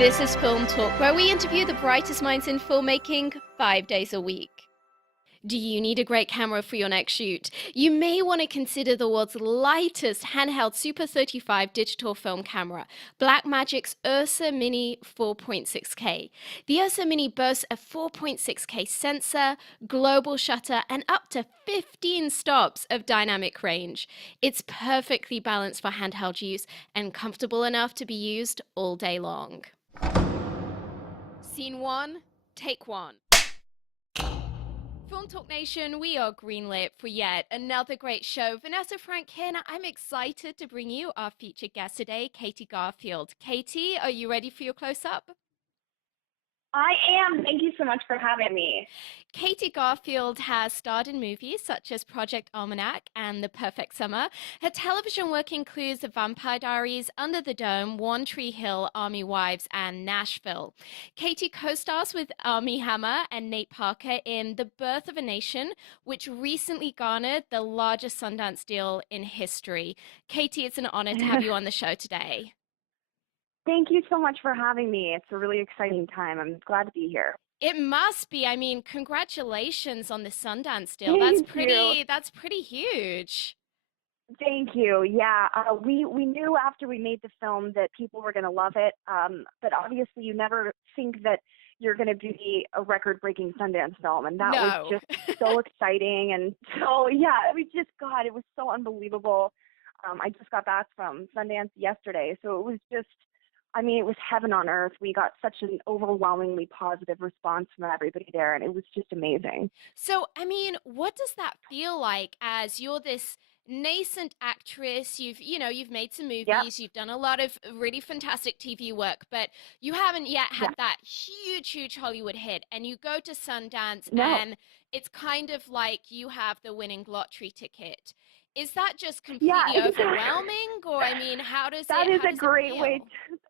This is Film Talk, where we interview the brightest minds in filmmaking 5 days a week. Do you need a great camera for your next shoot? You may want to consider the world's lightest handheld Super 35 digital film camera, Blackmagic's Ursa Mini 4.6K. The Ursa Mini boasts a 4.6K sensor, global shutter, and up to 15 stops of dynamic range. It's perfectly balanced for handheld use and comfortable enough to be used all day long. Scene 1, take 1. Film Talk Nation, we are greenlit for yet another great show. Vanessa Frank here, and I'm excited to bring you our featured guest today, Katie Garfield. Katie, are you ready for your close-up? I am. Thank you so much for having me. Katie Garfield has starred in movies such as Project Almanac and The Perfect Summer. Her television work includes The Vampire Diaries, Under the Dome, One Tree Hill, Army Wives, and Nashville. Katie co-stars with Armie Hammer and Nate Parker in The Birth of a Nation, which recently garnered the largest Sundance deal in history. Katie, it's an honor to have you on the show today. Thank you so much for having me. It's a really exciting time. I'm glad to be here. It must be. I mean, congratulations on the Sundance deal. Thank That's pretty huge. Thank you. Yeah, we knew after we made the film that people were going to love it, but obviously you never think that you're going to be a record-breaking Sundance film, and that was just so exciting. And so, yeah, it was so unbelievable. I just got back from Sundance yesterday, so it was just, it was heaven on earth. We got such an overwhelmingly positive response from everybody there, and it was just amazing. So, what does that feel like as you're this nascent actress? You've made some movies, You've done a lot of really fantastic TV work, but you haven't yet had that huge Hollywood hit, and you go to Sundance, and it's kind of like you have the winning lottery ticket. Is that just completely overwhelming, or how does that it? Is a great way.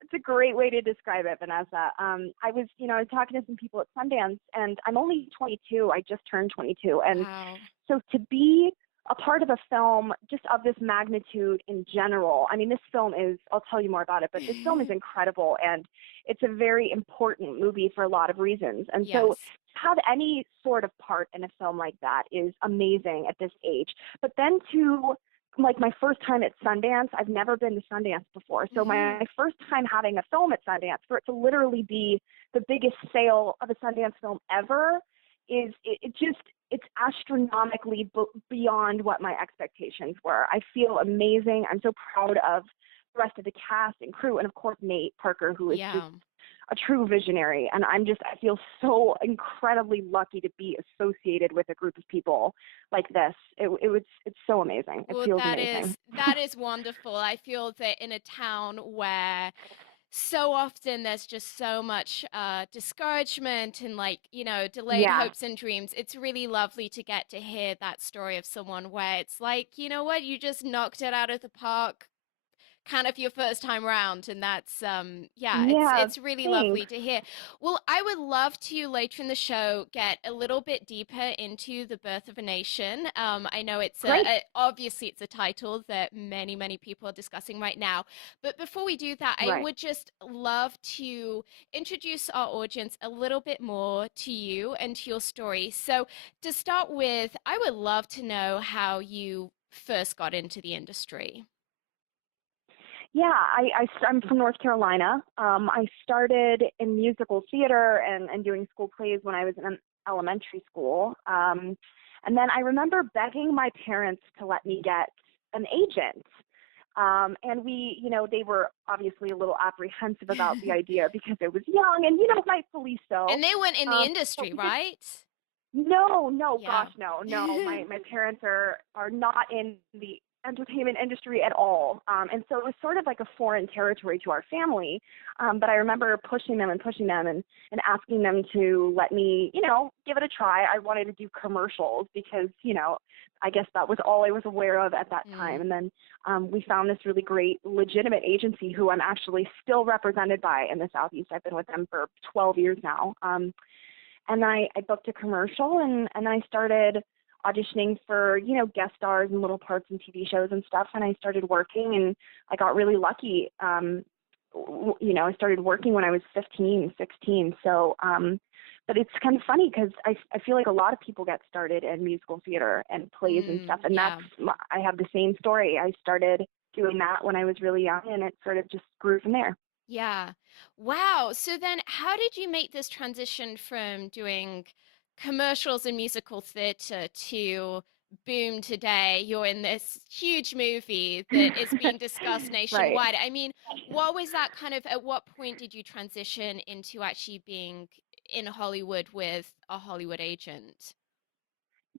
It's a great way to describe it, Vanessa. I was talking to some people at Sundance, and I'm only 22. I just turned 22, and so to be a part of a film just of this magnitude in general. This film is. I'll tell you more about it, but this film is incredible, and it's a very important movie for a lot of reasons, and so. Have any sort of part in a film like that is amazing at this age. But then to my first time at Sundance, I've never been to Sundance before. So my first time having a film at Sundance, for it to literally be the biggest sale of a Sundance film ever, it's astronomically beyond what my expectations were. I feel amazing. I'm so proud of the rest of the cast and crew, and of course Nate Parker, who is just a true visionary, and I feel so incredibly lucky to be associated with a group of people like this. It's so amazing. It feels amazing. That is wonderful. I feel that in a town where so often there's just so much discouragement and delayed hopes and dreams, it's really lovely to get to hear that story of someone where it's like, you know what, you just knocked it out of the park, kind of your first time round, and that's it's really lovely to hear. Well, I would love to later in the show get a little bit deeper into The Birth of a Nation. I know it's obviously it's a title that many people are discussing right now, but before we do that, I would just love to introduce our audience a little bit more to you and to your story. So to start with, I would love to know how you first got into the industry. Yeah, I'm from North Carolina. I started in musical theater and doing school plays when I was in elementary school. And then I remember begging my parents to let me get an agent. And they were obviously a little apprehensive about the idea because I was young and, rightfully so. And they weren't in the industry, right? No, gosh, no. My parents are not in the entertainment industry at all. And so it was sort of like a foreign territory to our family. But I remember pushing them and asking them to let me, give it a try. I wanted to do commercials because, I guess that was all I was aware of at that time. And then we found this really great, legitimate agency who I'm actually still represented by in the Southeast. I've been with them for 12 years now. And I booked a commercial and I started auditioning for, guest stars and little parts in TV shows and stuff. And I started working and I got really lucky. I started working when I was 15, 16. So, but it's kind of funny because I feel like a lot of people get started in musical theater and plays and stuff. And I have the same story. I started doing that when I was really young, and it sort of just grew from there. Yeah. Wow. So then how did you make this transition from doing commercials and musical theater to boom, today you're in this huge movie that is being discussed Right. nationwide? I mean, what was that kind of, at what point did you transition into actually being in Hollywood with a Hollywood agent?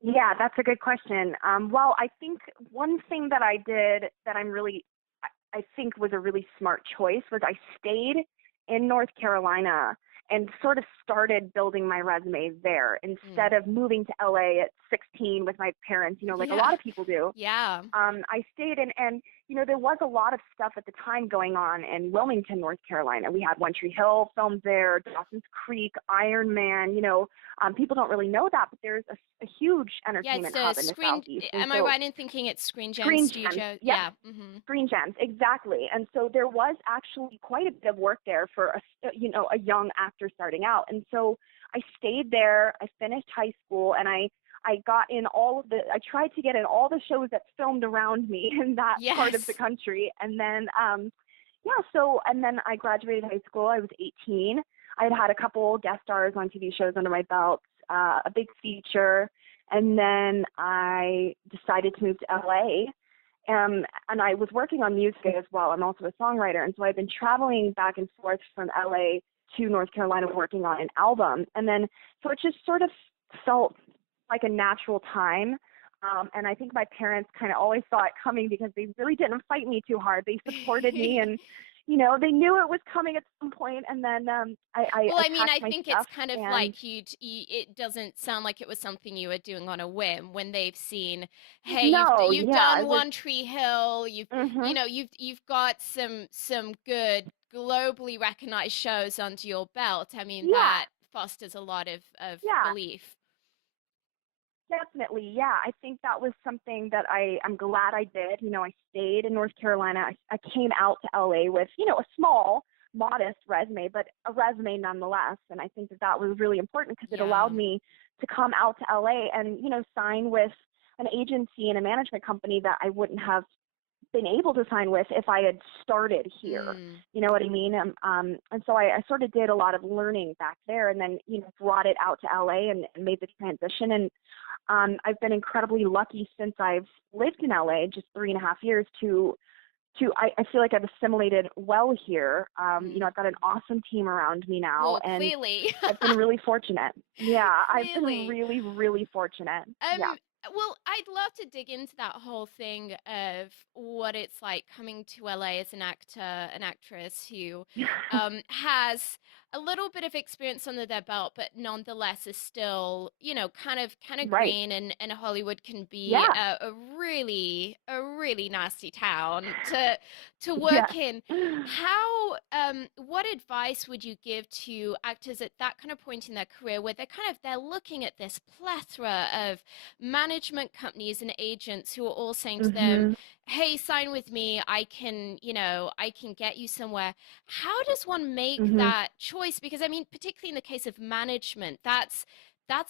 Yeah, that's a good question. Well, I think one thing that I did that I think was a really smart choice was I stayed in North Carolina and sort of started building my resume there instead of moving to LA at 16 with my parents, like a Yeah. lot of people do. Yeah. I stayed in, and there was a lot of stuff at the time going on in Wilmington, North Carolina. We had One Tree Hill filmed there, Dawson's Creek, Iron Man. People don't really know that, but there's a huge Yeah, it's entertainment the hub in the Screen. Southeast, and Am I so right in thinking it's Screen Gems Screen Gems. Studio? Yep. Yeah. Mm-hmm. Screen Gems, exactly. And so there was actually quite a bit of work there for a young actor starting out. And so I stayed there. I finished high school, and I got in I tried to get in all the shows that filmed around me in that part of the Yes. country. And then, and then I graduated high school. I was 18. I had had a couple guest stars on TV shows under my belt, a big feature. And then I decided to move to LA. And I was working on music as well. I'm also a songwriter. And so I've been traveling back and forth from LA to North Carolina working on an album. And then, so it just sort of felt like a natural time. And I think my parents kind of always saw it coming because they really didn't fight me too hard. They supported me, and they knew it was coming at some point. And then Well, I I mean, packed I my think it's stuff, kind of and like it doesn't sound like it was something you were doing on a whim when they've seen, hey, no, you've yeah, done it was. One Tree Hill, Mhm. you've got some good globally recognized shows under your belt. I mean, Yeah, that fosters a lot of yeah. belief. Definitely, yeah. I think that was something that I'm glad I did. I stayed in North Carolina. I came out to LA with, a small, modest resume, but a resume nonetheless. And I think that that was really important because it Yeah. allowed me to come out to LA and, sign with an agency and a management company that I wouldn't have been able to sign with if I had started here. Mm. You know what I mean? And so I sort of did a lot of learning back there, and then brought it out to LA and made the transition. And I've been incredibly lucky since I've lived in LA, just 3.5 years, I feel like I've assimilated well here. I've got an awesome team around me now, Well, and clearly. I've been really fortunate. Yeah, I've been Clearly. really, really fortunate. Yeah. Well, I'd love to dig into that whole thing of what it's like coming to LA as an actor, an actress who has a little bit of experience under their belt, but nonetheless is still, kind of Right. green, and Hollywood can be Yeah. a really nasty town to Yes. work in. How, what advice would you give to actors at that kind of point in their career where they're looking at this plethora of management companies and agents who are all saying to them, Mhm. hey, sign with me, I can get you somewhere. How does one make Mhm. that choice? Because I mean, particularly in the case of management, that's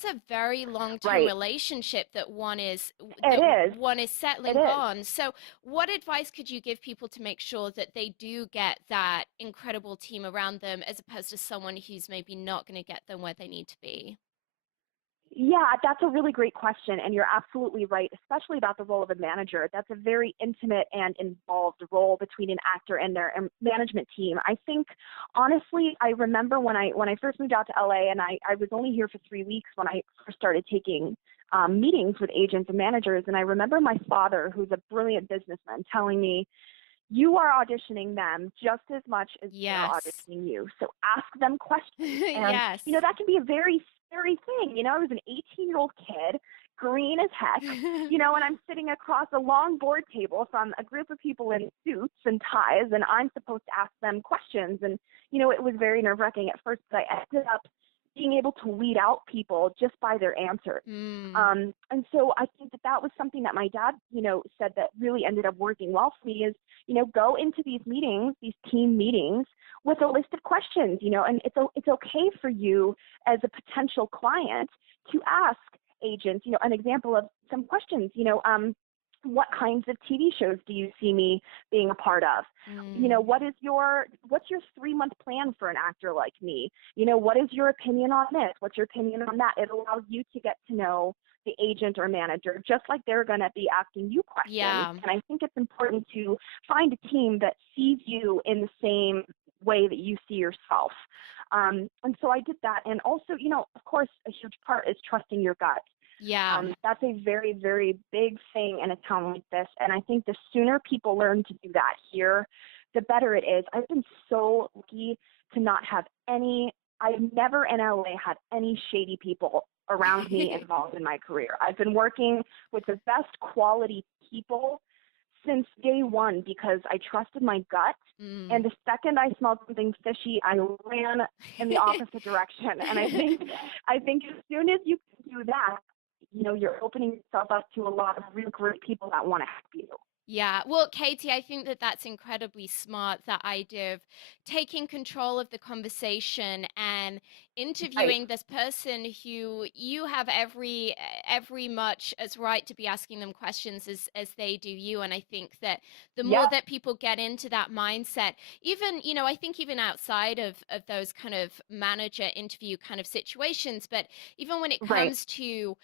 a very long-term Right. relationship It that is. one is It settling is. on. So what advice could you give people to make sure that they do get that incredible team around them as opposed to someone who's maybe not going to get them where they need to be? Yeah, that's a really great question, and you're absolutely right, especially about the role of a manager. That's a very intimate and involved role between an actor and their management team. I think, honestly, I remember when I first moved out to LA, and I was only here for 3 weeks when I first started taking meetings with agents and managers, and I remember my father, who's a brilliant businessman, telling me, you are auditioning them just as much as they're Yes. auditioning you. So ask them questions. And, Yes. that can be a very scary thing. I was an 18-year-old kid, green as heck, and I'm sitting across a long board table from a group of people in suits and ties, and I'm supposed to ask them questions. And, it was very nerve-wracking at first, but I ended up being able to weed out people just by their answers. And so I think that that was something that my dad, said that really ended up working well for me is, go into these meetings, these team meetings with a list of questions, and it's okay for you as a potential client to ask agents, an example of some questions, what kinds of TV shows do you see me being a part of? What's your 3-month plan for an actor like me? What is your opinion on this? What's your opinion on that? It allows you to get to know the agent or manager, just like they're going to be asking you questions. Yeah. And I think it's important to find a team that sees you in the same way that you see yourself. And so I did that. And also, of course, a huge part is trusting your gut. Yeah. That's a very, very big thing in a town like this. And I think the sooner people learn to do that here, the better it is. I've been so lucky to not have I've never in LA had any shady people around me involved in my career. I've been working with the best quality people since day one because I trusted my gut. And the second I smelled something fishy, I ran in the opposite direction. And I think as soon as you can do that, you're opening yourself up to a lot of really great people that want to help you. Yeah. Well, Katie, I think that that's incredibly smart, that idea of taking control of the conversation and interviewing this person who you have every much as right to be asking them questions as they do you. And I think that the more that people get into that mindset, even, I think even outside of those kind of manager interview kind of situations, but even when it comes to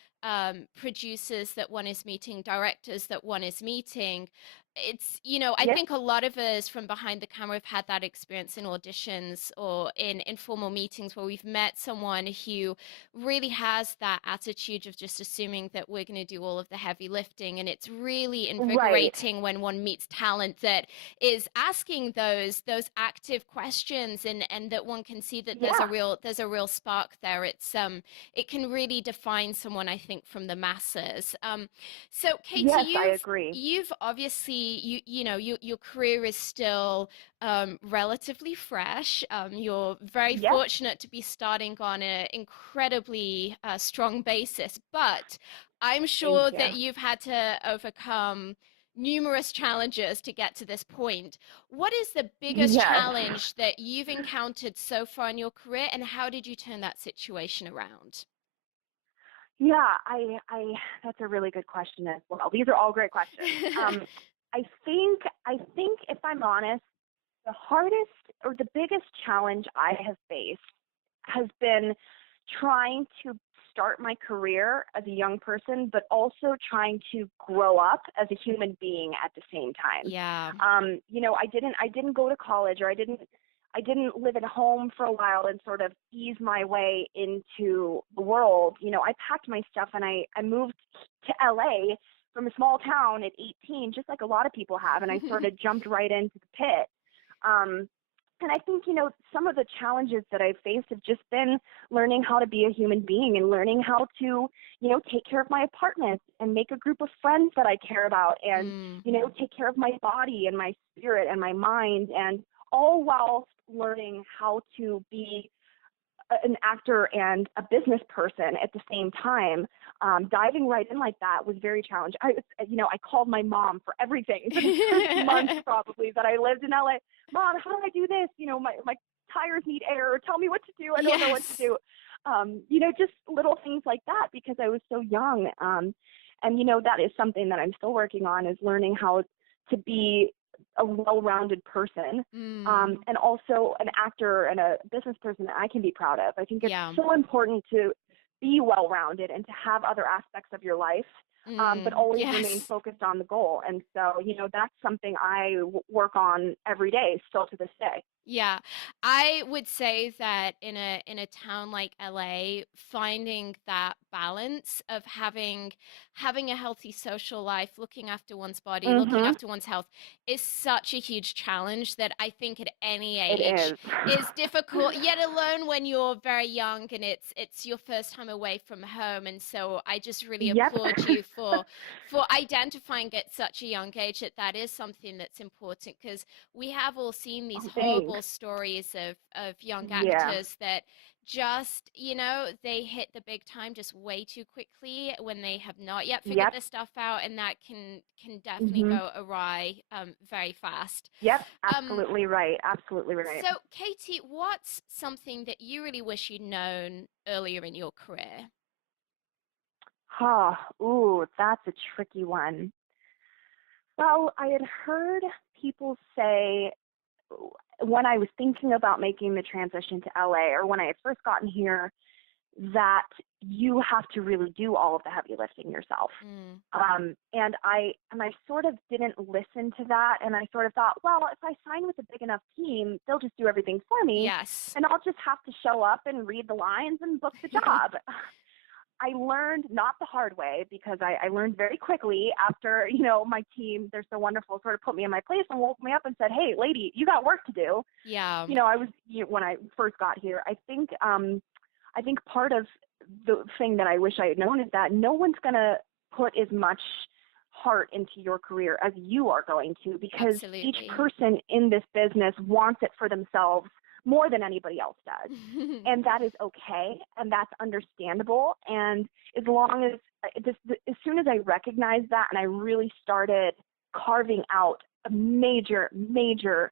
producers that one is meeting, directors that one is meeting, it's, I think a lot of us from behind the camera have had that experience in auditions or in informal meetings where we've met someone who really has that attitude of just assuming that we're going to do all of the heavy lifting. And it's really invigorating when one meets talent that is asking those active questions and that one can see that there's a real spark there. It can really define someone, I think, from the masses. So Katie, I agree. You've obviously your career is still relatively fresh. You're very fortunate to be starting on an incredibly strong basis, but I'm sure that you've had to overcome numerous challenges to get to this point. What is the biggest challenge that you've encountered so far in your career, and how did you turn that situation around? Yeah, I that's a really good question as well. These are all great questions. I think if I'm honest, the hardest or the biggest challenge I have faced has been trying to start my career as a young person, but also trying to grow up as a human being at the same time. Yeah. I didn't go to college, or I didn't live at home for a while and sort of ease my way into the world. I packed my stuff and I moved to LA from a small town at 18, just like a lot of people have, and I sort of jumped right into the pit. And I think, some of the challenges that I've faced have just been learning how to be a human being and learning how to, take care of my apartment and make a group of friends that I care about and, take care of my body and my spirit and my mind, and all while learning how to be an actor and a business person at the same time. Diving right in like that was very challenging. I called my mom for everything for the first month probably that I lived in LA. Mom, how do I do this? My tires need air. Tell me what to do. I don't know what to do. Just little things like that because I was so young. And that is something that I'm still working on, is learning how to be a well-rounded person, and also an actor and a business person that I can be proud of. I think it's so important to be well-rounded and to have other aspects of your life, but always remain focused on the goal. And so, that's something I work on every day, still to this day. Yeah, I would say that in a town like LA, finding that balance of having a healthy social life, looking after one's body, looking after one's health is such a huge challenge that I think at any age is difficult, yet alone when you're very young and it's your first time away from home. And so I just really applaud you for identifying at such a young age that is something that's important, because we have all seen these horrible stories of young actors that just, they hit the big time just way too quickly when they have not yet figured Yep. this stuff out, and that can definitely Mhm. go awry very fast. Yep, Um, absolutely right. Absolutely right. so Katie, what's something that you really wish you'd known earlier in your career? Oh, ooh, that's a tricky one. Well, I had heard people say when I was thinking about making the transition to LA, or when I had first gotten here, that you have to really do all of the heavy lifting yourself. Mm. And I sort of didn't listen to that, and I sort of thought, well, if I sign with a big enough team, they'll just do everything for me, Yes. and I'll just have to show up and read the lines and book the job. I learned not the hard way, because I learned very quickly after, my team, they're so wonderful, sort of put me in my place and woke me up and said, hey, lady, you got work to do. Yeah. When I first got here, I think part of the thing that I wish I had known is that no one's going to put as much heart into your career as you are going to, because each Absolutely. person in this business wants it for themselves more than anybody else does. And that is okay, and that's understandable. And as long as as soon as I recognized that, and I really started carving out a major, major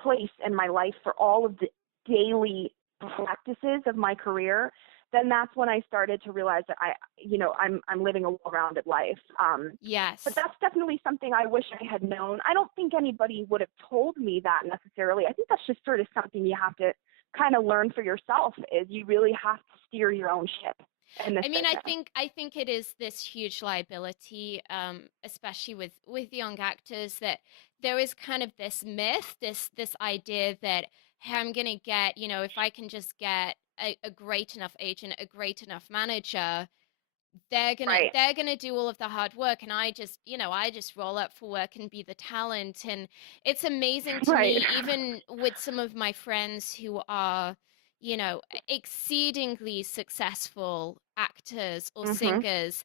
place in my life for all of the daily practices of my career, then that's when I started to realize that I'm living a well-rounded life. But Yes. that's definitely something I wish I had known. I don't think anybody would have told me that necessarily. I think that's just sort of something you have to kind of learn for yourself, is you really have to steer your own ship in this I mean, business. I think it is this huge liability, especially with young actors, that there is kind of this myth, this idea that, hey, I'm gonna get, if I can just get a great enough agent, a great enough manager, Right. they're gonna do all of the hard work, and I just roll up for work and be the talent. And it's amazing to Right. me, even with some of my friends who are, exceedingly successful actors or Mhm. singers,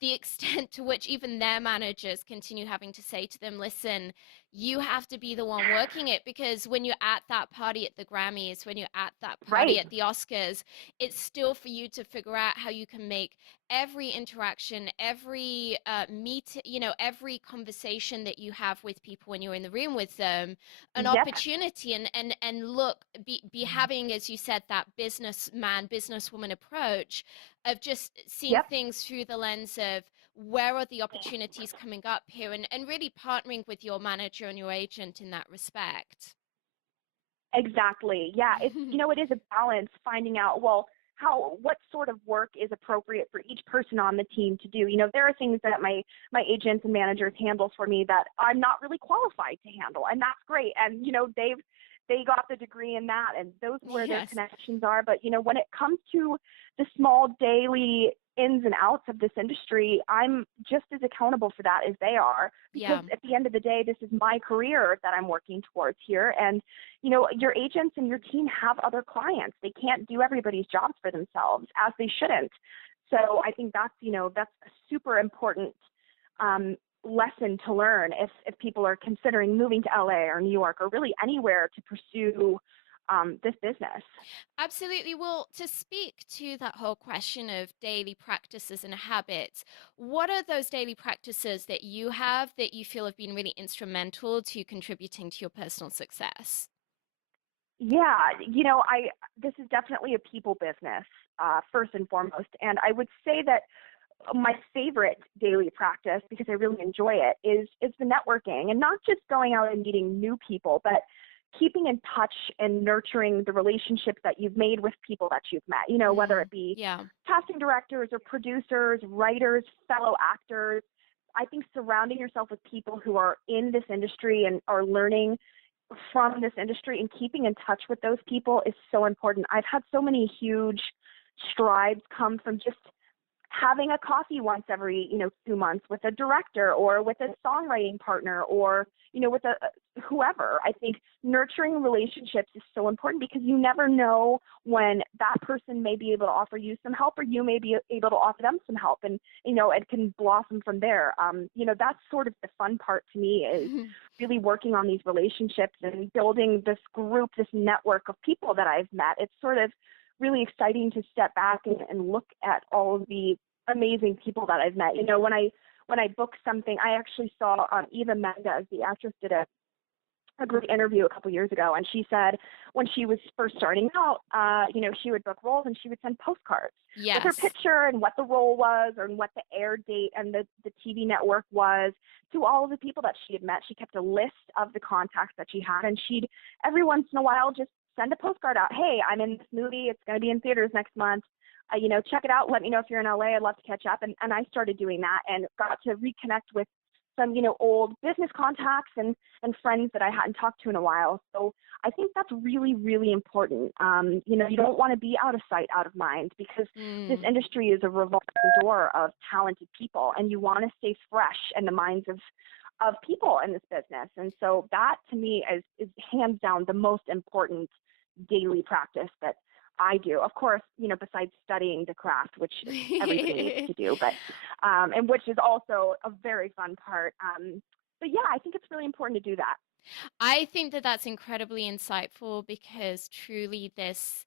the extent to which even their managers continue having to say to them, listen, you have to be the one working it, because when you're at that party at the Grammys, when you're at that party Right. at the Oscars, it's still for you to figure out how you can make every interaction, every every conversation that you have with people when you're in the room with them, an Yep. opportunity. And look, be having, as you said, that businessman, businesswoman approach of just seeing Yep. things through the lens of where are the opportunities coming up here, and really partnering with your manager and your agent in that respect. Exactly. Yeah. It is a balance, finding out, well, what sort of work is appropriate for each person on the team to do. There are things that my agents and managers handle for me that I'm not really qualified to handle, and that's great. And they got the degree in that, and those are where their Yes. connections are. But when it comes to the small daily ins and outs of this industry, I'm just as accountable for that as they are, because Yeah. at the end of the day, this is my career that I'm working towards here. And your agents and your team have other clients. They can't do everybody's jobs for themselves, as they shouldn't. So I think that's a super important um, lesson to learn if people are considering moving to LA or New York, or really anywhere to pursue this business. Absolutely. Well, to speak to that whole question of daily practices and habits, what are those daily practices that you have that you feel have been really instrumental to contributing to your personal success? Yeah, this is definitely a people business, first and foremost. And I would say that my favorite daily practice, because I really enjoy it, is the networking, and not just going out and meeting new people, but keeping in touch and nurturing the relationships that you've made with people that you've met. Whether it be Yeah. casting directors or producers, writers, fellow actors. I think surrounding yourself with people who are in this industry and are learning from this industry and keeping in touch with those people is so important. I've had so many huge strides come from just having a coffee once every 2 months with a director, or with a songwriting partner, or with a whoever. I think nurturing relationships is so important, because you never know when that person may be able to offer you some help, or you may be able to offer them some help, and it can blossom from there. That's sort of the fun part to me, is really working on these relationships and building this group, this network of people that I've met. It's sort of really exciting to step back and look at all of the amazing people that I've met. You know, when I book something, I actually saw Eva Mendes, the actress, did a great interview a couple years ago, and she said when she was first starting out, you know, she would book roles and she would send postcards with her Yes. picture and what the role was and what the air date and the TV network was to all of the people that she had met. She kept a list of the contacts that she had, and she'd every once in a while just send a postcard out. Hey, I'm in this movie. It's going to be in theaters next month. You know, check it out. Let me know if you're in LA. I'd love to catch up. And I started doing that and got to reconnect with some, you know, old business contacts and friends that I hadn't talked to in a while. So I think that's really, really important. You know, you don't want to be out of sight, out of mind, because this industry is a revolving door of talented people, and you want to stay fresh in the minds of people in this business. And so that to me is hands down the most important daily practice that I do. Of course, you know, besides studying the craft, which everybody needs to do, but and which is also a very fun part. But yeah, I think it's really important to do that. I think that that's incredibly insightful because truly this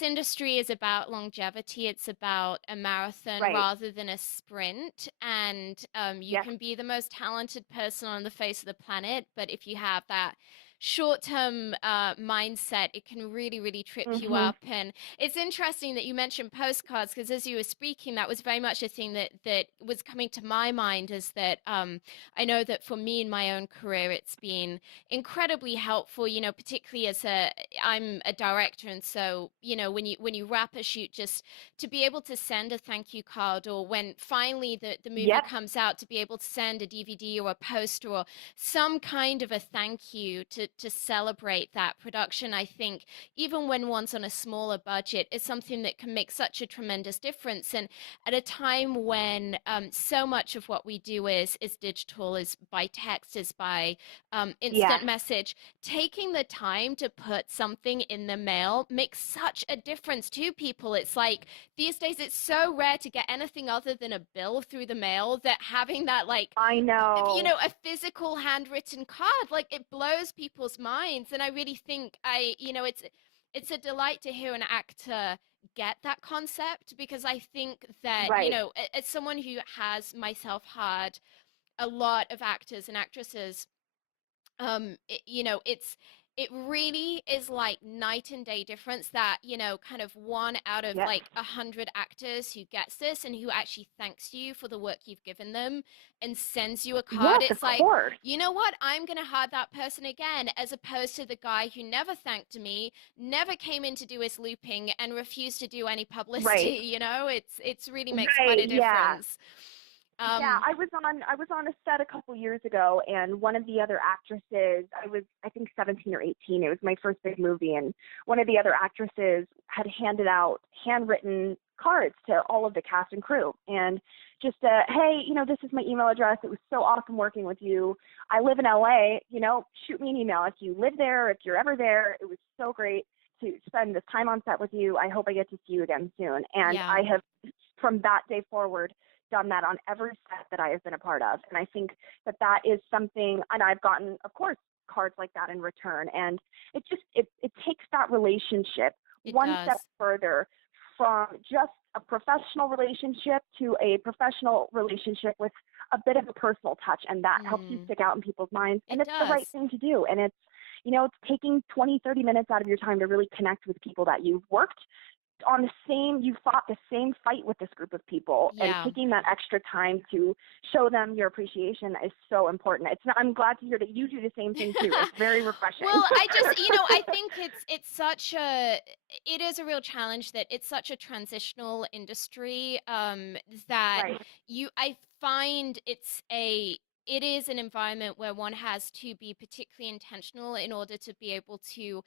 industry is about longevity. It's about a marathon Right. rather than a sprint. And you Yes. can be the most talented person on the face of the planet, but if you have that short-term mindset, it can really, really trip you Mhm. up. And it's interesting that you mentioned postcards because as you were speaking, that was very much a thing that was coming to my mind. Is that I know that for me in my own career, it's been incredibly helpful, you know, particularly as I'm a director, and so, you know, when you wrap a shoot, just to be able to send a thank you card, or when finally the movie Yep. comes out, to be able to send a DVD or a poster or some kind of a thank you to celebrate that production. I think even when one's on a smaller budget, is something that can make such a tremendous difference. And at a time when so much of what we do is digital, is by text, is by Yes. instant message, taking the time to put something in the mail makes such a difference to people. It's like these days it's so rare to get anything other than a bill through the mail, that having that, like, I you know. know, a physical handwritten card, like, it blows people's minds. And I really think you know, it's a delight to hear an actor get that concept, because I think that, you Right. know, as someone who has myself had a lot of actors and actresses, you know, it really is like night and day difference, that, you know, kind of one out of Yes. like 100 actors who gets this and who actually thanks you for the work you've given them and sends you a card. Yes, of It's like, course. you know what, I'm gonna hire that person again, as opposed to the guy who never thanked me, never came in to do his looping, and refused to do any publicity. Right. You know, it's really makes quite Right. a Yeah. difference. Yeah, um I was on a set a couple years ago, and one of the other actresses, I think 17 or 18. It was my first big movie, and one of the other actresses had handed out handwritten cards to all of the cast and crew, and just hey, you know, this is my email address. It was so awesome working with you. I live in LA. You know, shoot me an email if you live there, if you're ever there. It was so great to spend this time on set with you. I hope I get to see you again soon. And yeah. I have, from that day forward, done that on every set that I have been a part of. And I think that that is something, and I've gotten, of course, cards like that in return. And it takes that relationship It one step does. further from just a professional relationship to a professional relationship with a bit of a personal touch. And that helps you stick out in people's minds. And It it's the right does. thing to do. And it's, you know, it's taking 20, 30 minutes out of your time to really connect with people that you've worked on the same, you fought the same fight with this group of people, and Yeah. taking that extra time to show them your appreciation is so important. It's not, I'm glad to hear that you do the same thing too. It's very refreshing. Well, I just, you know, I think it's such a, it is a real challenge that it's such a transitional industry, that Right. I find it is an environment where one has to be particularly intentional in order to be able to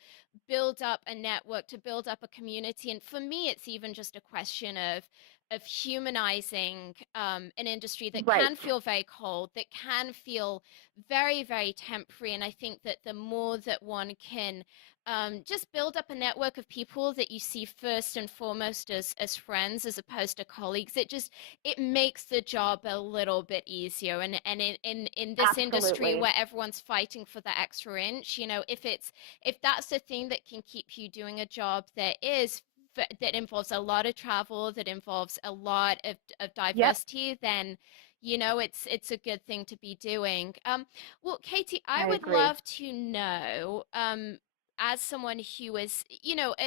build up a network, to build up a community. And for me, it's even just a question of humanizing an industry that Right. can feel very cold, that can feel very, very temporary. And I think that the more that one can just build up a network of people that you see first and foremost as friends, as opposed to colleagues, it makes the job a little bit easier. And in this industry Absolutely. where everyone's fighting for the extra inch, you know, if that's the thing that can keep you doing a job that is that involves a lot of travel, that involves a lot of Yep, diversity, then it's a good thing to be doing. Well, Katie, I I would agree. love to know, as someone who is,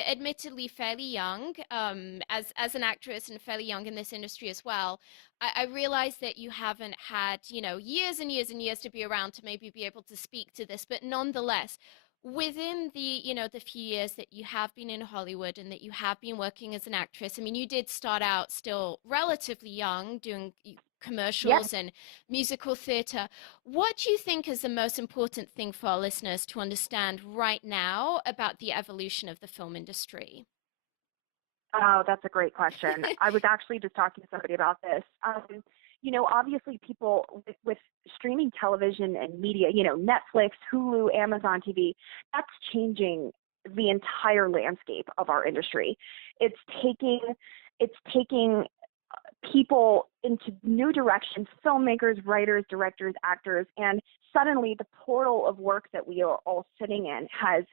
admittedly fairly young, as an actress and fairly young in this industry as well, I realize that you haven't had, years and years and years to be around to maybe be able to speak to this, but nonetheless, within the few years that you have been in Hollywood and that you have been working as an actress, I mean, you did start out still relatively young doing Yep. commercials and musical theater. What do you think is the most important thing for our listeners to understand right now about the evolution of the film industry? Oh, that's a great question. I was actually just talking to somebody about this. Obviously people with streaming television and media, Netflix, Hulu, Amazon TV, that's changing the entire landscape of our industry. It's taking people into new directions, filmmakers, writers, directors, actors, and suddenly the portal of work that we are all sitting in has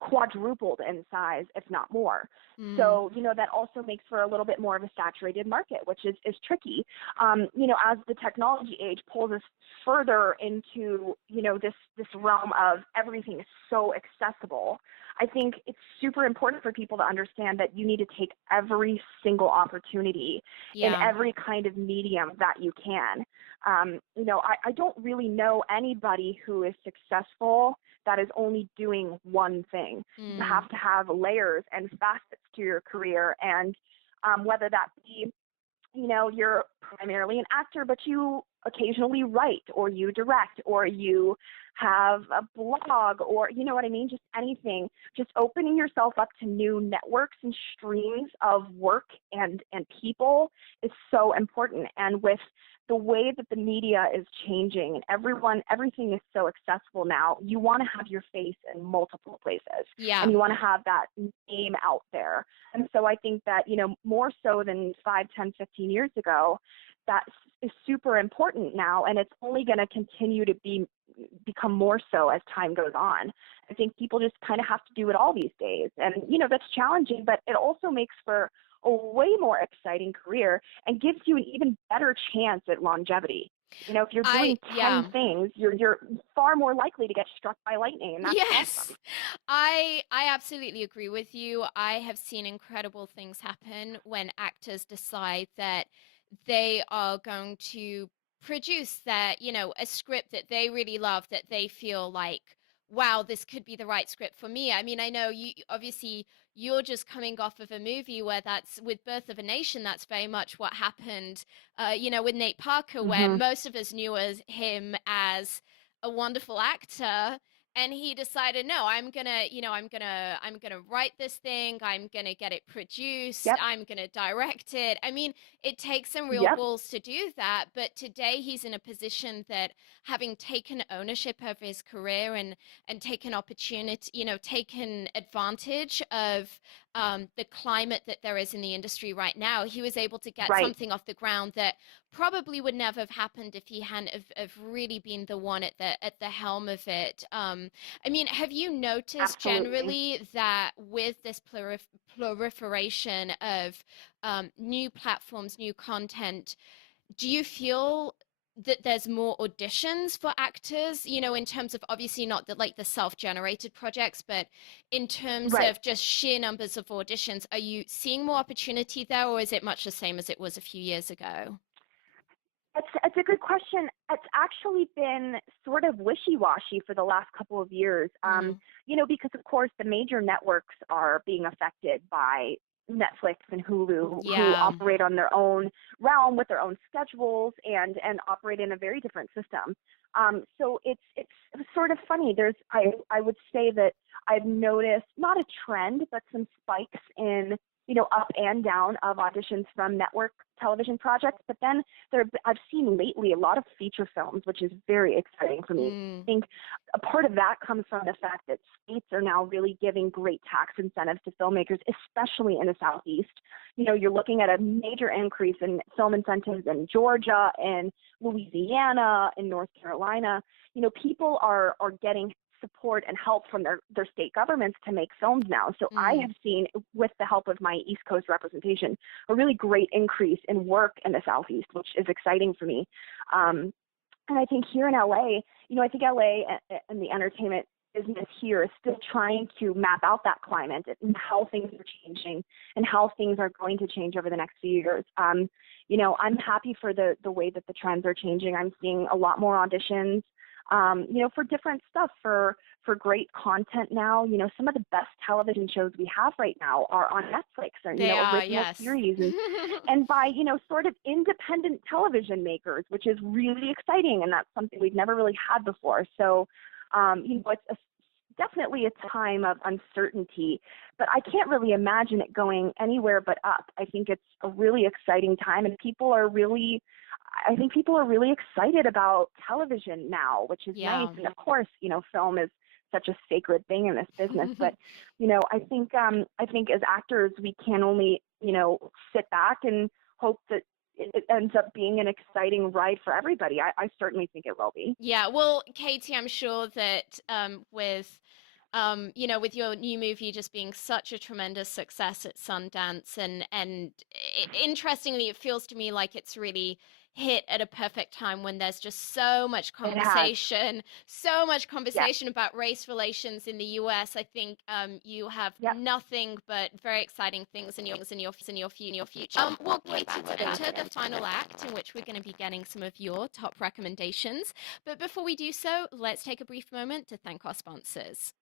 quadrupled in size, if not more. Mm. So, that also makes for a little bit more of a saturated market, which is tricky. As the technology age pulls us further into, this realm of everything is so accessible, I think it's super important for people to understand that you need to take every single opportunity in Yeah. every kind of medium that you can. I don't really know anybody who is successful that is only doing one thing. You Mm. have to have layers and facets to your career, and whether that be, you're primarily an actor, but you occasionally write or you direct or you have a blog or, you know what I mean? Just anything, just opening yourself up to new networks and streams of work and people is so important. And with the way that the media is changing and everything is so accessible now, you want to have your face in multiple places Yeah. and you want to have that name out there. And so I think that, more so than 5, 10, 15 years ago, that is super important now, and it's only going to continue to become more so as time goes on. I think people just kind of have to do it all these days. And, that's challenging, but it also makes for a way more exciting career and gives you an even better chance at longevity. If you're doing Yeah. 10 things, you're far more likely to get struck by lightning, and that's Yes, awesome. I absolutely agree with you. I have seen incredible things happen when actors decide that they are going to produce a script that they really love, that they feel like, wow, this could be the right script for me. I mean, I know you obviously you're just coming off of a movie where that's with Birth of a Nation, that's very much what happened, with Nate Parker, where Hmm. most of us knew him as a wonderful actor, and he decided, no, I'm gonna write this thing, I'm gonna get it produced, Yep. I'm gonna direct it. I mean, it takes some real Yep. balls to do that, but today he's in a position that, having taken ownership of his career and taken opportunity, taken advantage of the climate that there is in the industry right now, he was able to get Right. something off the ground that probably would never have happened if he hadn't have really been the one at the helm of it. I mean, have you noticed Absolutely. generally that with this proliferation of new platforms, new content, do you feel that there's more auditions for actors, in terms of, obviously not the self-generated projects, but in terms Right. of just sheer numbers of auditions, are you seeing more opportunity there, or is it much the same as it was a few years ago? It's a good question. It's actually been sort of wishy-washy for the last couple of years, Mm. because of course the major networks are being affected by Netflix and Hulu, who Yeah. operate on their own realm with their own schedules and operate in a very different system. So it's sort of funny. I would say that I've noticed not a trend, but some spikes in up and down of auditions from network television projects. But then I've seen lately a lot of feature films, which is very exciting for me. I Mm. think a part of that comes from the fact that states are now really giving great tax incentives to filmmakers, especially in the Southeast. You're looking at a major increase in film incentives in Georgia and Louisiana and North Carolina. People are getting support and help from their state governments to make films now. So I have seen, with the help of my East Coast representation, a really great increase in work in the Southeast, which is exciting for me. And I think here in LA, I think LA and the entertainment business here is still trying to map out that climate and how things are changing and how things are going to change over the next few years. I'm happy for the way that the trends are changing. I'm seeing a lot more auditions, for different stuff, for great content now. Some of the best television shows we have right now are on Netflix, or, They are, original yes. series and by, sort of independent television makers, which is really exciting. And that's something we've never really had before. So, it's definitely a time of uncertainty, but I can't really imagine it going anywhere but up. I think it's a really exciting time, and I think people are really excited about television now, which is nice. And of course, film is such a sacred thing in this business. But, I think as actors, we can only, sit back and hope that it ends up being an exciting ride for everybody. I certainly think it will be. Yeah, well, Katie, I'm sure that with your new movie just being such a tremendous success at Sundance, interestingly, it feels to me like it's really hit at a perfect time when there's just so much conversation about race relations in the US. I think you have nothing but very exciting things in your future. Well, Katie, let's enter the final act, in which we're going to be getting some of your top recommendations. But before we do so, let's take a brief moment to thank our sponsors.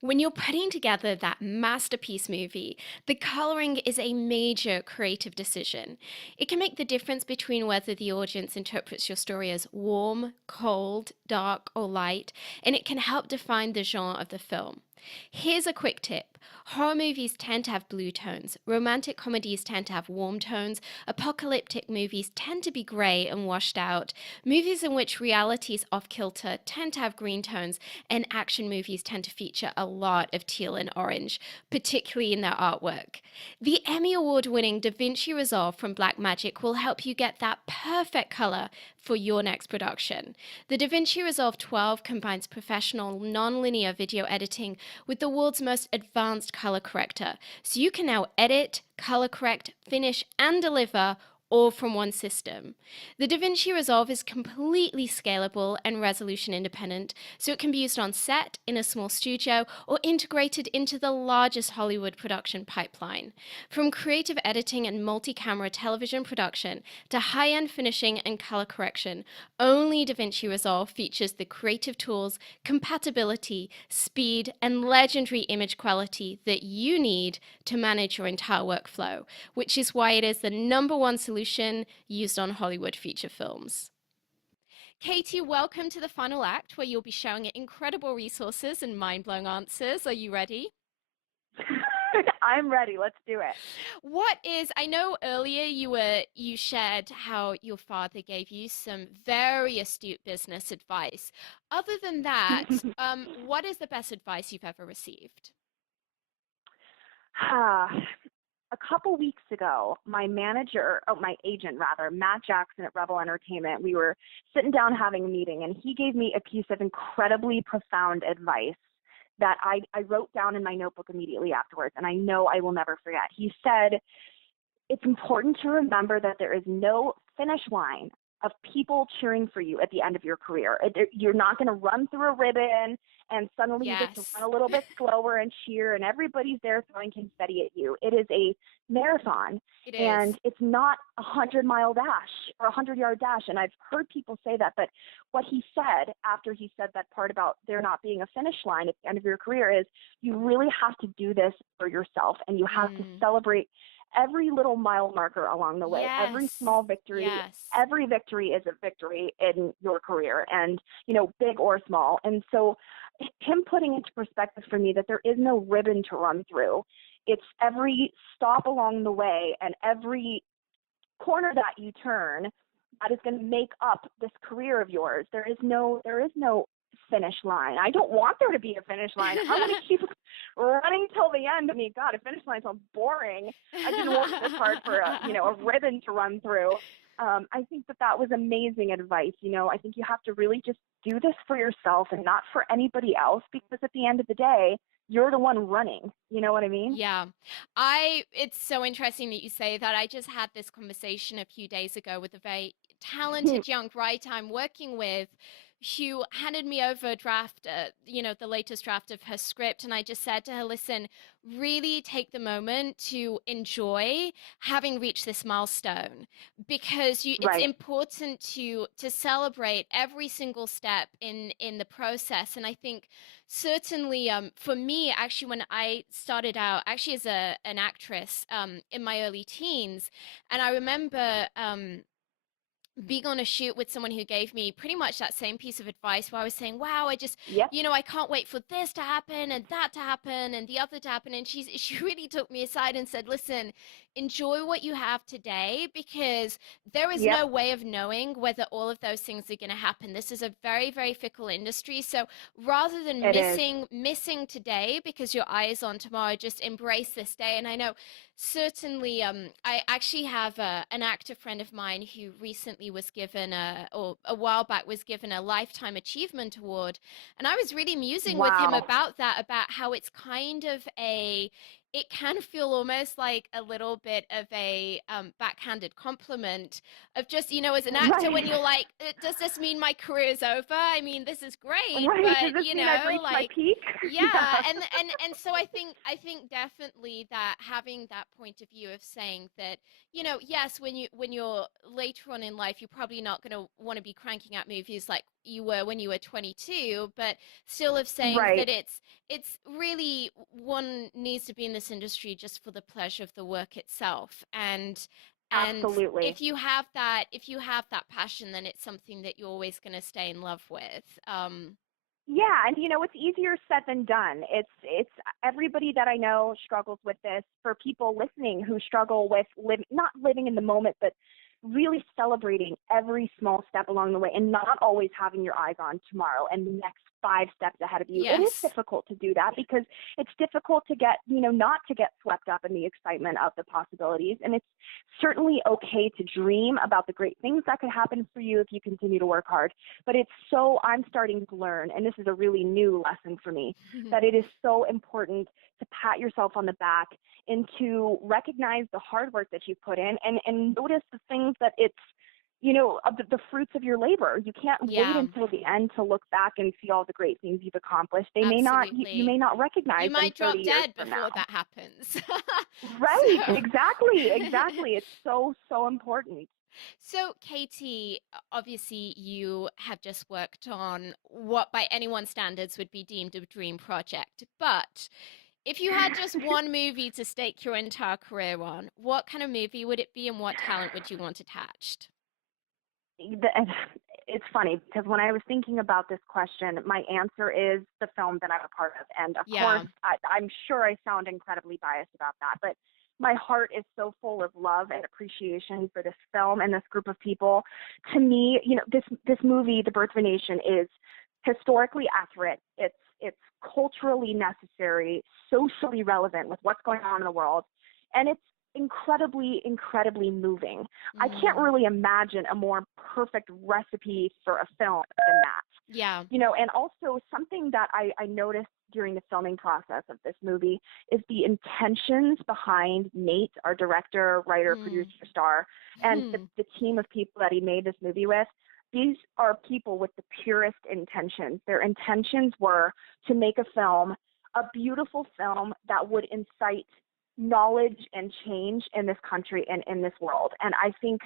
When you're putting together that masterpiece movie, the coloring is a major creative decision. It can make the difference between whether the audience interprets your story as warm, cold, dark, or light, and it can help define the genre of the film. Here's a quick tip. Horror movies tend to have blue tones, romantic comedies tend to have warm tones, apocalyptic movies tend to be gray and washed out, movies in which reality is off-kilter tend to have green tones, and action movies tend to feature a lot of teal and orange, particularly in their artwork. The Emmy Award-winning Davinci Resolve from Blackmagic will help you get that perfect color for your next production. The Davinci Resolve 12 combines professional non-linear video editing with the world's most advanced color corrector, so you can now edit, color correct, finish, and deliver all from one system. The Davinci Resolve is completely scalable and resolution independent, so it can be used on set, in a small studio, or integrated into the largest Hollywood production pipeline. From creative editing and multi-camera television production to high-end finishing and color correction, only Davinci Resolve features the creative tools, compatibility, speed, and legendary image quality that you need to manage your entire workflow, which is why it is the #1 solution used on Hollywood feature films. Katie, welcome to the final act, where you'll be showing incredible resources and mind-blowing answers. Are you ready? I'm ready. Let's do it. I know earlier you shared how your father gave you some very astute business advice. Other than that, what is the best advice you've ever received? A couple weeks ago, my agent, Matt Jackson at Rebel Entertainment, we were sitting down having a meeting, and he gave me a piece of incredibly profound advice that I wrote down in my notebook immediately afterwards, and I know I will never forget. He said, it's important to remember that there is no finish line of people cheering for you at the end of your career. You're not going to run through a ribbon and suddenly you get to run a little bit slower and cheer, and everybody's there throwing confetti at you. It is a marathon, and it's not a 100-mile dash or a 100-yard dash. And I've heard people say that, but what he said after he said that part about there not being a finish line at the end of your career is you really have to do this for yourself, and you have to celebrate every little mile marker along the way, every small victory, every victory is a victory in your career, and, big or small. And so him putting into perspective for me that there is no ribbon to run through. It's every stop along the way and every corner that you turn that is going to make up this career of yours. There is no finish line. I don't want there to be a finish line. I'm going to keep running till the end. I mean, God, a finish line sounds boring. I didn't work this hard for a ribbon to run through. I think that that was amazing advice. I think you have to really just do this for yourself and not for anybody else, because at the end of the day, you're the one running. You know what I mean? Yeah. It's so interesting that you say that. I just had this conversation a few days ago with a very talented young writer I'm working with who handed me over a draft, the latest draft of her script. And I just said to her, listen, really take the moment to enjoy having reached this milestone because it's Right. important to celebrate every single step in the process. And I think certainly, for me, actually, when I started out, actually as an actress, in my early teens, and I remember being on a shoot with someone who gave me pretty much that same piece of advice where I was saying, wow, I just, Yep. I can't wait for this to happen and that to happen and the other to happen. And she really took me aside and said, listen, enjoy what you have today because there is Yep. no way of knowing whether all of those things are going to happen. This is a very, very fickle industry. So rather than It is. missing today because your eye is on tomorrow, just embrace this day. And I know certainly, I actually have an actor friend of mine who recently was given or a while back was given a Lifetime Achievement Award. And I was really musing with him Wow. about that, about how it's kind of it can feel almost like a little bit of a backhanded compliment of just, as an actor, when Right. you're like, does this mean my career is over? I mean, this is great, Right. Does but, this mean I've reached my like, peak? yeah, Yeah. and so I think definitely that having that point of view of saying that, yes, when you're later on in life, you're probably not going to want to be cranking out movies like you were when you were 22, but still of saying Right. that it's really one needs to be in this industry just for the pleasure of the work itself. And Absolutely. if you have that passion, then it's something that you're always going to stay in love with. Yeah, and it's easier said than done. It's everybody that I know struggles with this. For people listening who struggle with not living in the moment, but really celebrating every small step along the way and not always having your eyes on tomorrow and the next 5 steps ahead of you. It is Yes. difficult to do that because it's difficult to get, not to get swept up in the excitement of the possibilities. And it's certainly okay to dream about the great things that could happen for you if you continue to work hard. But I'm starting to learn, and this is a really new lesson for me, that it is so important to pat yourself on the back and to recognize the hard work that you put in and notice the things that it's, of the fruits of your labor. You can't wait Yeah, until the end to look back and see all the great things you've accomplished. You absolutely. may not You recognize them might 30 drop years dead from before now. that happens. Right, So, exactly, exactly. It's so, so important. so Katie, obviously you have just worked on what by anyone's standards would be deemed a dream project. But if you had just one movie to stake your entire career on, what kind of movie would it be and what talent would you want attached? It's funny because when I was thinking about this question, my answer is the film that I'm a part of. And of course, Yeah. I'm sure I sound incredibly biased about that, but my heart is so full of love and appreciation for this film and this group of people. To me, this movie, The Birth of a Nation, is historically accurate. It's culturally necessary, socially relevant with what's going on in the world, and it's incredibly, incredibly moving. I can't Mm. really imagine a more perfect recipe for a film than that. Yeah. And also something that I noticed during the filming process of this movie is the intentions behind Nate, our director, writer, producer, Mm. star, and the, Hmm. the team of people that he made this movie with. These are people with the purest intentions. Their intentions were to make a film, a beautiful film that would incite knowledge and change in this country and in this world. And I think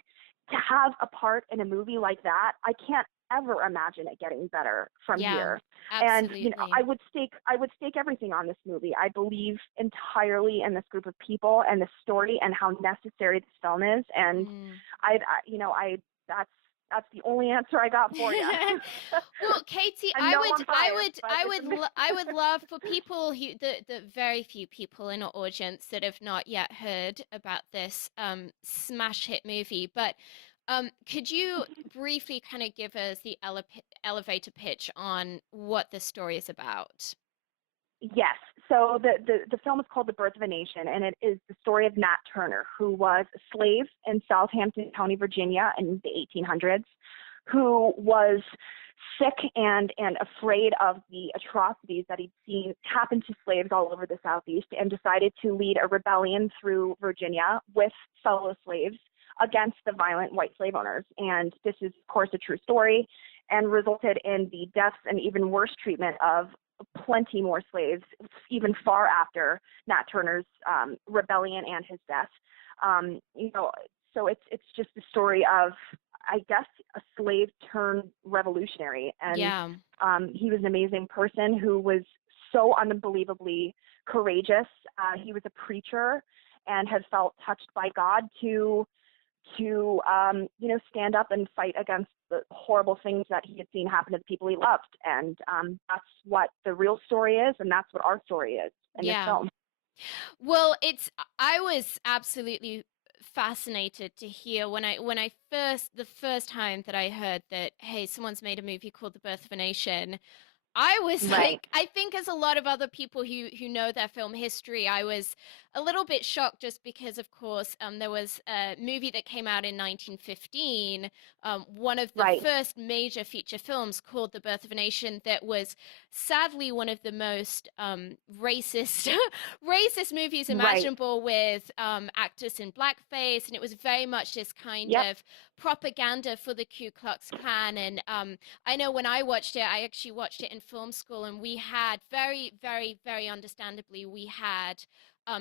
to have a part in a movie like that, I can't ever imagine it getting better from Yeah, here. And absolutely. I would stake everything on this movie. I believe entirely in this group of people and the story and how necessary this film is. And Mm. I that's the only answer I got for you. Well, Katie, I I know would, I'm I biased, would, but I it's would, I would love for people who, the very few people in our audience that have not yet heard about this smash hit movie, but could you briefly kind of give us the elevator pitch on what the story is about? Yes. So the film is called The Birth of a Nation, and it is the story of Nat Turner, who was a slave in Southampton County, Virginia in the 1800s, who was sick and afraid of the atrocities that he'd seen happen to slaves all over the Southeast, and decided to lead a rebellion through Virginia with fellow slaves against the violent white slave owners. And this is, of course, a true story, and resulted in the deaths and even worse treatment of plenty more slaves, even far after Nat Turner's rebellion and his death. So it's just the story of, I guess, a slave turned revolutionary. And he was an amazing person who was so unbelievably courageous. He was a preacher and had felt touched by God to stand up and fight against the horrible things that he had seen happen to the people he loved. And that's what the real story is, and that's what our story is in this film. Well, I was absolutely fascinated to hear the first time that I heard that, hey, someone's made a movie called The Birth of a Nation. I was like, I think as a lot of other people who know their film history, I was a little bit shocked just because, of course, there was a movie that came out in 1915, one of the first major feature films called The Birth of a Nation, that was sadly one of the most racist movies imaginable, with actors in blackface, and it was very much this kind of propaganda for the Ku Klux Klan. And I know when I watched it, I actually watched it in film school, and we had very, very, very understandably, we had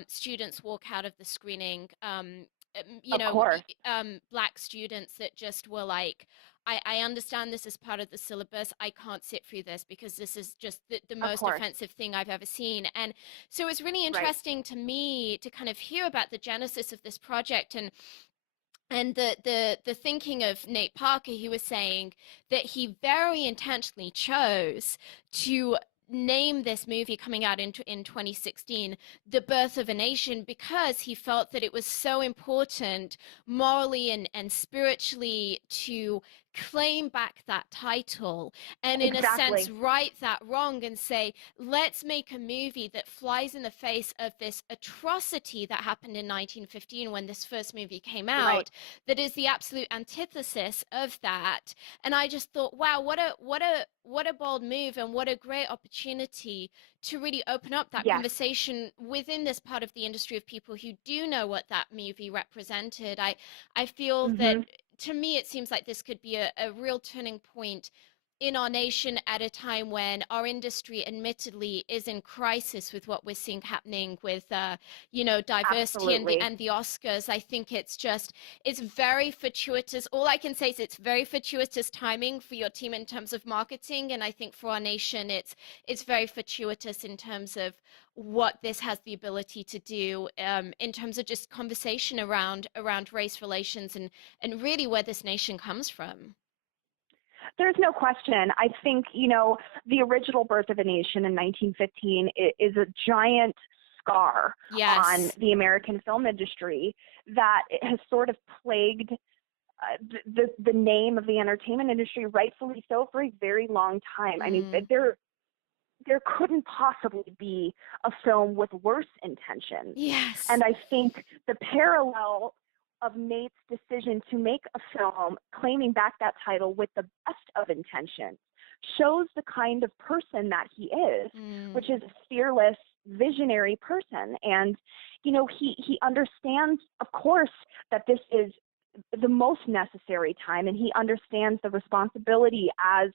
students walk out of the screening, black students that just were like, I understand this is part of the syllabus. I can't sit through this because this is just the most offensive thing I've ever seen. And so it was really interesting to me to kind of hear about the genesis of this project, and the thinking of Nate Parker. He was saying that he very intentionally chose to name this movie coming out in 2016 The Birth of a Nation, because he felt that it was so important morally and spiritually to claim back that title, and in a sense right that wrong and say, let's make a movie that flies in the face of this atrocity that happened in 1915 when this first movie came out, that is the absolute antithesis of that. And I just thought, wow, what a bold move, and what a great opportunity to really open up that conversation within this part of the industry of people who do know what that movie represented. I feel that, to me, it seems like this could be a real turning point in our nation at a time when our industry admittedly is in crisis with what we're seeing happening with diversity and the Oscars. I think it's very fortuitous. All I can say is it's very fortuitous timing for your team in terms of marketing, and I think for our nation it's very fortuitous in terms of what this has the ability to do in terms of just conversation around race relations and really where this nation comes from. There's no question. I think, the original Birth of a Nation in 1915 is a giant scar on the American film industry that has sort of plagued the name of the entertainment industry, rightfully so, for a very long time. I mean, there couldn't possibly be a film with worse intentions. Yes. And I think the parallel of Nate's decision to make a film claiming back that title with the best of intentions shows the kind of person that he is, which is a fearless, visionary person. And, he understands, of course, that this is the most necessary time, and he understands the responsibility as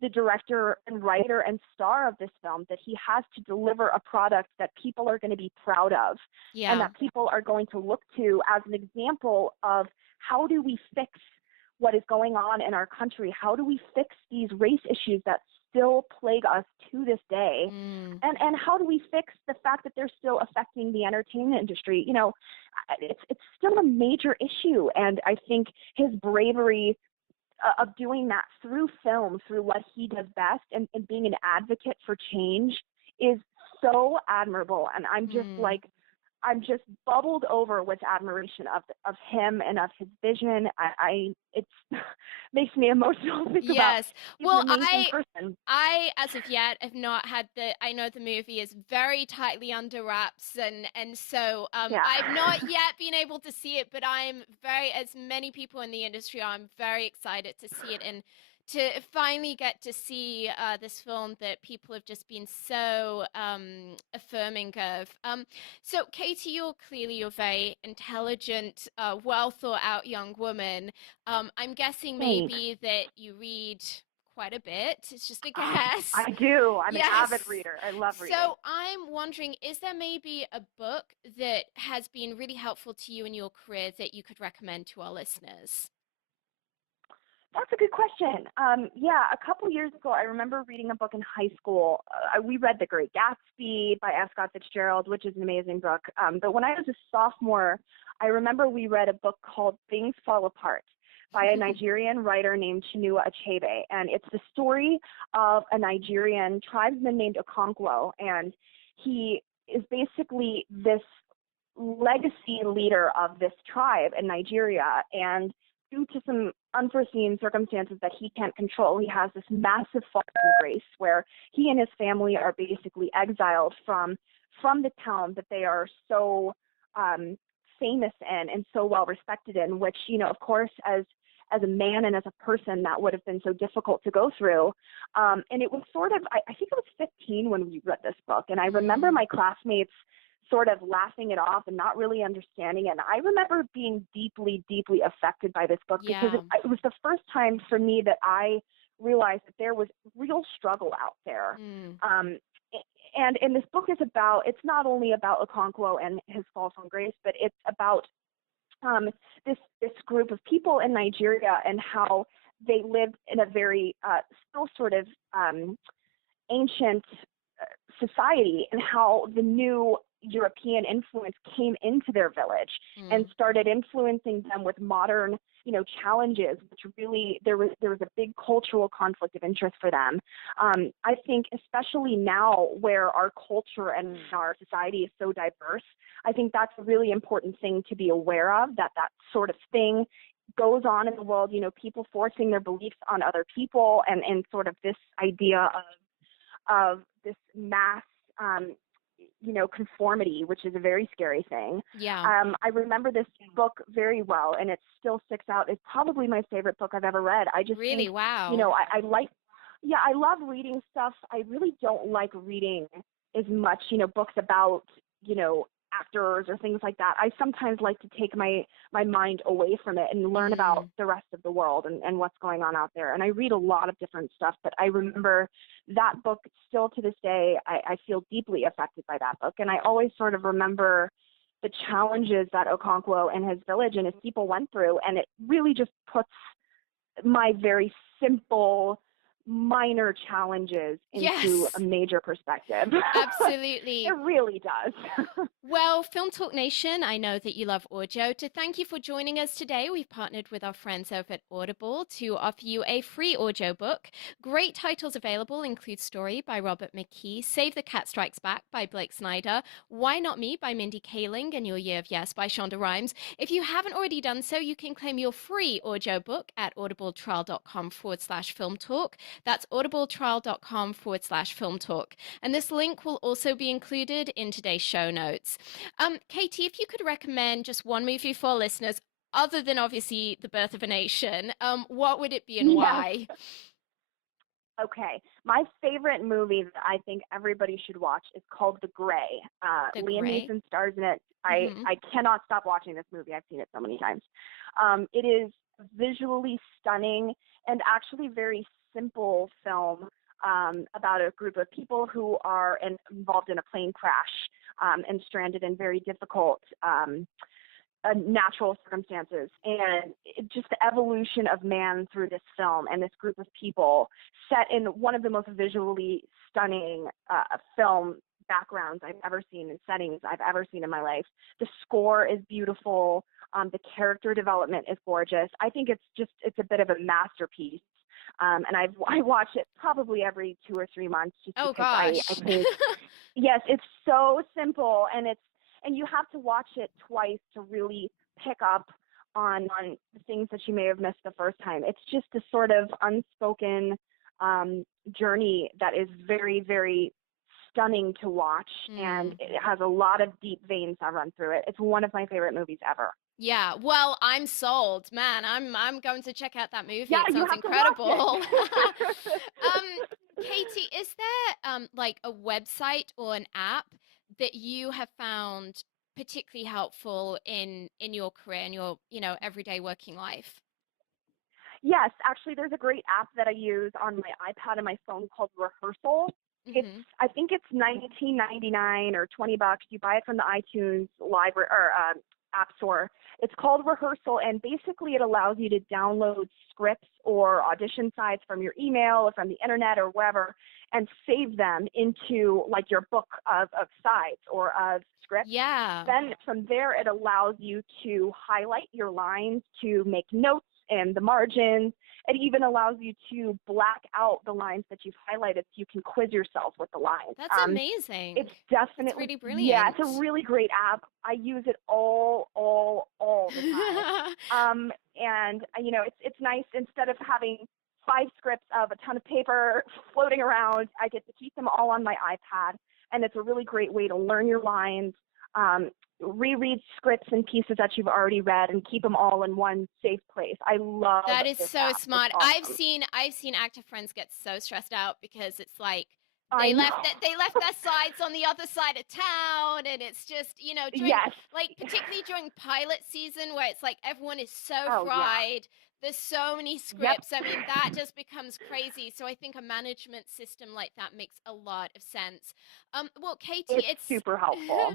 the director and writer and star of this film, that he has to deliver a product that people are going to be proud of, and that people are going to look to as an example of how do we fix what is going on in our country? How do we fix these race issues that still plague us to this day? And how do we fix the fact that they're still affecting the entertainment industry? It's still a major issue, and I think his bravery of doing that through film, through what he does best, and being an advocate for change, is so admirable. And I'm just like, I'm just bubbled over with admiration of him and of his vision. It makes me emotional to think about. Yes. He's an Well, amazing person. as of yet have not had I know the movie is very tightly under wraps, and so Yeah. I've not yet been able to see it, but I'm very, as many people in the industry, I'm very excited to see it and to finally get to see this film that people have just been so affirming of. So Katie, you're clearly a very intelligent, well thought out young woman. I'm guessing Thanks. maybe that you read quite a bit. It's just a guess. I do. I'm an Yes. avid reader. I love reading. So I'm wondering, is there maybe a book that has been really helpful to you in your career that you could recommend to our listeners? That's a good question. Yeah, a couple years ago, I remember reading a book in high school. We read The Great Gatsby by F. Scott Fitzgerald, which is an amazing book. But when I was a sophomore, I remember we read a book called Things Fall Apart by a Nigerian writer named Chinua Achebe. And it's the story of a Nigerian tribesman named Okonkwo. And he is basically this legacy leader of this tribe in Nigeria. And due to some unforeseen circumstances that he can't control, he has this massive fall from grace where he and his family are basically exiled from the town that they are so famous in and so well respected in, which, of course, as a man and as a person, that would have been so difficult to go through. And it was sort of, I think I was 15 when we read this book. And I remember my classmates sort of laughing it off and not really understanding it. And I remember being deeply, deeply affected by this book because it was the first time for me that I realized that there was real struggle out there. And this book is about, it's not only about Okonkwo and his fall from grace, but it's about this group of people in Nigeria and how they lived in a very still sort of ancient society, and how the new European influence came into their village and started influencing them with modern, challenges, which really there was a big cultural conflict of interest for them. I think especially now where our culture and our society is so diverse, I think that's a really important thing to be aware of, that sort of thing goes on in the world, people forcing their beliefs on other people, and sort of this idea of this mass conformity, which is a very scary thing. I remember this book very well, and it still sticks out. It's probably my favorite book I've ever read. I just really think, wow. I love reading stuff. I really don't like reading as much, books about, actors or things like that. I sometimes like to take my mind away from it and learn about the rest of the world and what's going on out there. And I read a lot of different stuff, but I remember that book still to this day. I feel deeply affected by that book. And I always sort of remember the challenges that Okonkwo and his village and his people went through. And it really just puts my very simple, minor challenges into a major perspective. Absolutely. It really does. Well, Film Talk Nation, I know that you love audio. To thank you for joining us today, we've partnered with our friends over at Audible to offer you a free audiobook. Great titles available include Story by Robert McKee, Save the Cat Strikes Back by Blake Snyder, Why Not Me by Mindy Kaling, and Your Year of Yes by Shonda Rhimes. If you haven't already done so, you can claim your free audiobook at audibletrial.com/film talk. That's audibletrial.com/film talk. And this link will also be included in today's show notes. Katie, if you could recommend just one movie for our listeners, other than obviously The Birth of a Nation, what would it be and why? Okay. My favorite movie that I think everybody should watch is called The Grey. Liam Neeson stars in it. I cannot stop watching this movie. I've seen it so many times. It is visually stunning and actually very simple film about a group of people who are involved in a plane crash and stranded in very difficult natural circumstances, and just the evolution of man through this film and this group of people set in one of the most visually stunning film backgrounds I've ever seen and settings I've ever seen in my life. The score is beautiful. The character development is gorgeous. I think it's a bit of a masterpiece. And I watch it probably every 2 or 3 months just because I think, yes, it's so simple, and and you have to watch it twice to really pick up on the things that you may have missed the first time. It's just a sort of unspoken journey that is very, very stunning to watch, and it has a lot of deep veins that run through it. It's one of my favorite movies ever. Yeah, well, I'm sold, man. I'm going to check out that movie. Yeah, it you sounds have incredible. to watch it. Katie, is there like a website or an app that you have found particularly helpful in your career, in your, everyday working life? Yes, actually, there's a great app that I use on my iPad and my phone called Rehearsal. I think it's $19.99 or $20. You buy it from the iTunes library or app store. It's called Rehearsal, and basically it allows you to download scripts or audition sites from your email or from the internet or wherever, and save them into like your book of sides or of scripts. Yeah. Then from there, it allows you to highlight your lines, to make notes and the margins. It even allows you to black out the lines that you've highlighted so you can quiz yourself with the lines. That's amazing. It's definitely, it's really brilliant. Yeah, it's a really great app. I use it all the time. And it's nice, instead of having 5 scripts of a ton of paper floating around, I get to keep them all on my iPad, and it's a really great way to learn your lines, reread scripts and pieces that you've already read, and keep them all in one safe place. I love that. Is this so app. smart. Awesome. I've seen actor friends get so stressed out because it's like they left their sides on the other side of town, and it's just during, like particularly during pilot season where it's like everyone is so fried. Yeah. There's so many scripts. I mean, that just becomes crazy. So I think a management system like that makes a lot of sense. Well, Katie, it's super helpful.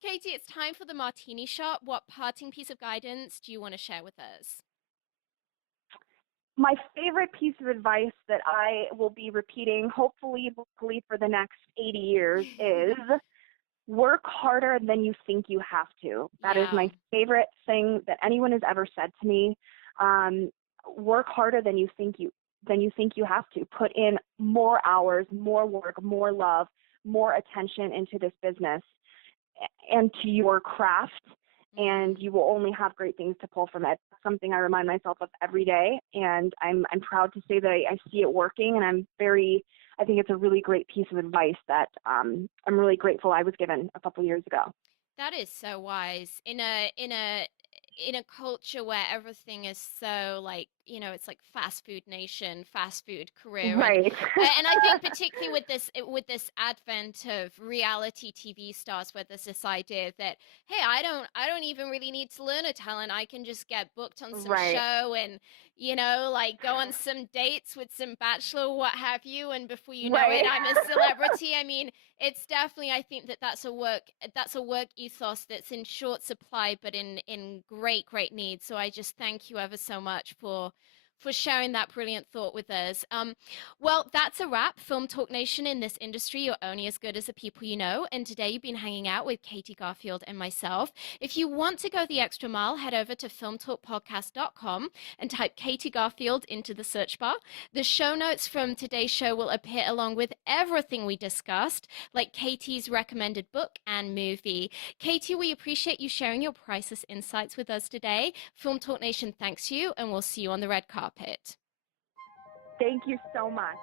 Katie, it's time for the martini shot. What parting piece of guidance do you want to share with us? My favorite piece of advice that I will be repeating, hopefully for the next 80 years, is work harder than you think you have to. That is my favorite thing that anyone has ever said to me. Work harder than you think you have to. Put in more hours, more work, more love, more attention into this business and to your craft, and you will only have great things to pull from it. That's something I remind myself of every day, and I'm proud to say that I see it working, and I think it's a really great piece of advice that I'm really grateful I was given a couple years ago. That is so wise. In a culture where everything is so like, it's like fast food nation, fast food career. Right. And I think particularly with this advent of reality TV stars, where there's this idea that, hey, I don't even really need to learn a talent. I can just get booked on some show and, like go on some dates with some bachelor, what have you. And before you know it, I'm a celebrity. I mean, it's definitely, I think that's a work ethos that's in short supply, but in great need. So I just thank you ever so much for sharing that brilliant thought with us. Well, that's a wrap. Film Talk Nation, in this industry, you're only as good as the people you know. And today you've been hanging out with Katie Garfield and myself. If you want to go the extra mile, head over to filmtalkpodcast.com and type Katie Garfield into the search bar. The show notes from today's show will appear along with everything we discussed, like Katie's recommended book and movie. Katie, we appreciate you sharing your priceless insights with us today. Film Talk Nation thanks you, and we'll see you on the red carpet. Thank you so much.